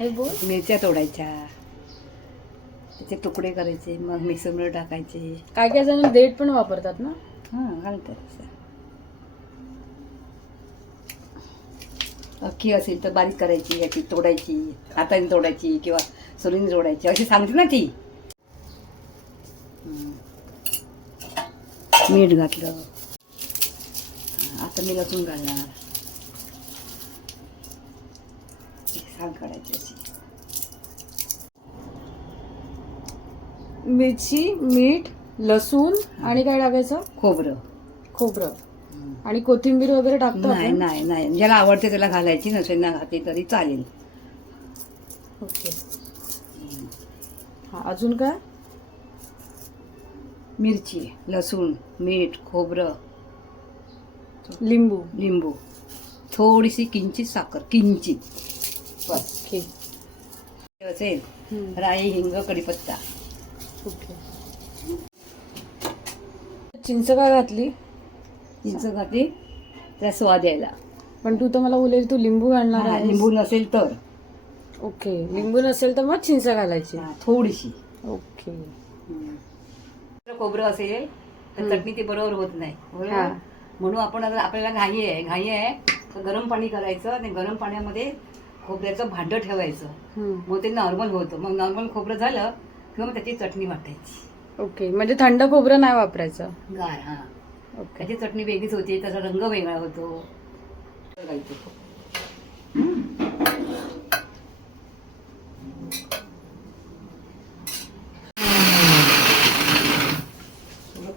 हे बोल. मिरच्या तोडायच्या, त्याचे तुकडे करायचे, मग मिक्सरमध्ये टाकायचे. काय काय जण देठ पण वापरतात ना. हां घालतात. अख्खी असेल तर बारीक करायची, याची तोडायची, हाताने तोडायची किंवा सुरीने तोडायची अशी सांगते ना ती. मीठ घातलं. आता मी लसूण घालणार. साल काढायची अशी. मिरची, मीठ, लसूण आणि काय टाकायचं? खोबरं. खोबरं आणि कोथिंबीर वगैरे टाकतो नाही आपण. नाही नाही, ज्याला आवडते त्याला घालायची, नसेल ना घातली तरी चालेल. ओके. हा अजून काय? मिरची, लसूण, मीठ, खोबरं, लिंबू. लिंबू, थोडीशी किंचित साखर, किंचित बस. ओके. असेल राई, हिंग, कढीपत्ता. ओके. चिंच काय घातली? चिंच घातली त्या स्वाद यायला. पण तू तर मला बोलली तू लिंबू घालणार हा, आहे. लिंबू नसेल तर. ओके. लिंबू नसेल तर मग चिंच घालायची. हा, थोडीशी. ओके. खोबरं असेल तर चटणी ती बरोबर होत नाही. हा. म्हणून आपण आपल्याला घाई आहे तर गरम पाणी करायचं आणि गरम पाण्यामध्ये खोबऱ्याचं भांडं ठेवायचं. मग ते नॉर्मल होतं. मग नॉर्मल खोबरं झालं किंवा मग त्याची चटणी वाटायची. ओके. म्हणजे थंड खोबरं नाही वापरायचं. गार. हा. ओके. त्याची चटणी वेगळीच होती, त्याचा रंग वेगळा होतो.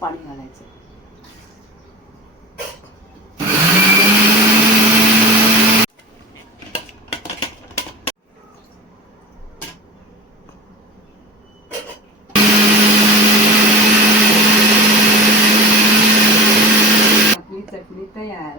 पाणी घालायचं. आपली चटणी तयार.